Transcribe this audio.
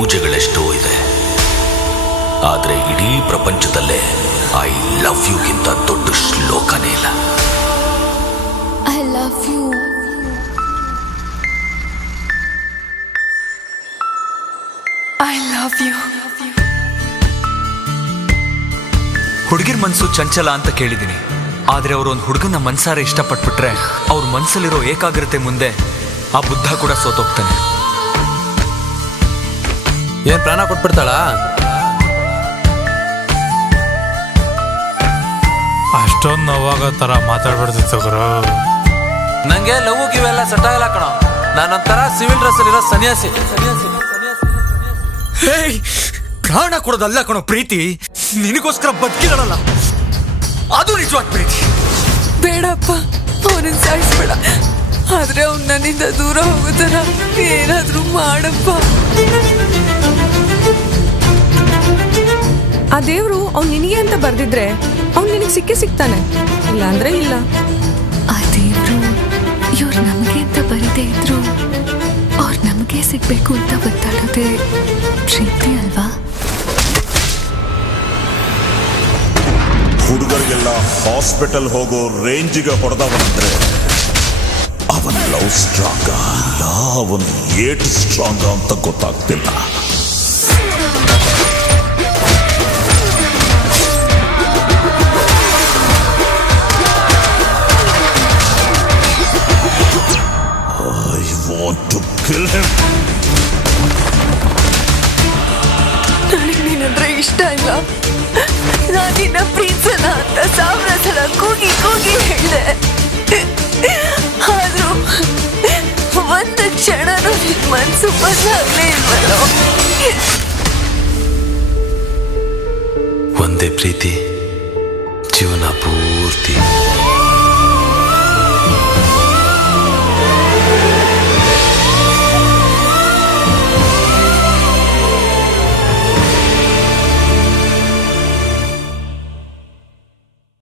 ಪೂಜೆಗಳೆಷ್ಟೋ ಇದೆ, ಆದರೆ ಇಡೀ ಪ್ರಪಂಚದಲ್ಲೇ ಐ ಲವ್ ಯುಗಿಂತ ದೊಡ್ಡ ಶ್ಲೋಕನೇ ಇಲ್ಲ. I love you. I love you. ಹುಡುಗಿರ್ ಮನ್ಸು ಚಂಚಲ ಅಂತ ಕೇಳಿದೀನಿ, ಆದ್ರೆ ಅವ್ರು ಒಂದು ಹುಡುಗನ ಮನ್ಸಾರೆ ಇಷ್ಟಪಟ್ಬಿಟ್ರೆ ಅವ್ರ ಮನ್ಸಲ್ಲಿರೋ ಏಕಾಗ್ರತೆ ಮುಂದೆ ಆ ಬುದ್ಧ ಕೂಡ ಸೋತೋಗ್ತಾನೆ. ಏನ್ ಪ್ರಾಣ ಕೊಟ್ಬಿಡ್ತಾಳ? ಅಷ್ಟೊಂದು ನೋವಾಗ ತರ ಮಾತಾಡ್ಬಿಡ್ತಿತ್ತು ಗುರು. ನಂಗೆ ಲವ್ ಇವೆಲ್ಲ ಸೆಟ್ ಆಗಲ್ಲ ಕಣ. ನಾನೊಂಥರ ಸಿವಿಲ್ ಡ್ರೆಸ್ ಅಲ್ಲಿರೋ ಸನ್ಯಾಸಿ. ಪ್ರಾಣ ಕೊಡೋದಲ್ಲ ಕಣೋ ಪ್ರೀತಿ, ನಿನಗೋಸ್ಕರ ಬದುಕಿರಲ್ಲ, ಅದು ನಿಜವಾದ ಪ್ರೀತಿ. ಬೇಡಪ್ಪ, ಅವನನ್ನ ಸಾಯಿಸ್ಬೇಡ. ಆದ್ರೆ ಅವ್ನು ನನ್ನಿಂದ ದೂರ ಹೋಗೋತರ ಏನಾದ್ರೂ ಮಾಡಪ್ಪ. ಆ ದೇವ್ರು ಅವ್ನು ನಿನಗೆ ಅಂತ ಬರ್ದಿದ್ರೆ ಅವ್ನು ನಿನಗೆ ಸಿಗ್ತಾನೆ, ಇಲ್ಲ ಅಂದ್ರೆ ಇಲ್ಲ. ಆ ದೇವ್ರು ಇವ್ರು ನಮಗೆ ಅಂತ ಬರದೇ ಇದ್ರು ಅವ್ರು ನಮಗೆ ಸಿಗ್ಬೇಕು ಅಂತ ಗೊತ್ತಾಡೋದೇ ಪ್ರೀತಿ ಅಲ್ವಾ? ಹುಡುಗರಿಗೆಲ್ಲ ಹಾಸ್ಪಿಟಲ್ ಹೋಗೋ ರೇಂಜಿಗೆ ಹೊಡೆದವನಂದ್ರೆ ಅವನ ಲವ್ ಸ್ಟ್ರಾಂಗ ಇಲ್ಲ ಅವನ ಏಟ್ ಸ್ಟ್ರಾಂಗ ಅಂತ ಗೊತ್ತಾಗ್ತಿಲ್ಲ. I want to kill him. ನನಗೆ ನೀನಂದ್ರೆ ಇಷ್ಟ ಇಲ್ಲ. ನಾನು ನಿನ್ನ ಪ್ರೀತಿಸಲ್ಲ ಅಂತ ಸಾವಿರ ಸಲ ಕೂಗಿ ಕೂಗಿ ಹೇಳಿದೆ. ಆದ್ರೂ ಒಂದು ಕ್ಷಣನೂ ನಿನ್ನ ಮನಸ್ಸು ಬದಲಾಗಲೇ ಇಲ್ವಲ್ಲ. ಒಂದೇ ಪ್ರೀತಿ ಜೀವನ ಪೂರ್ತಿ.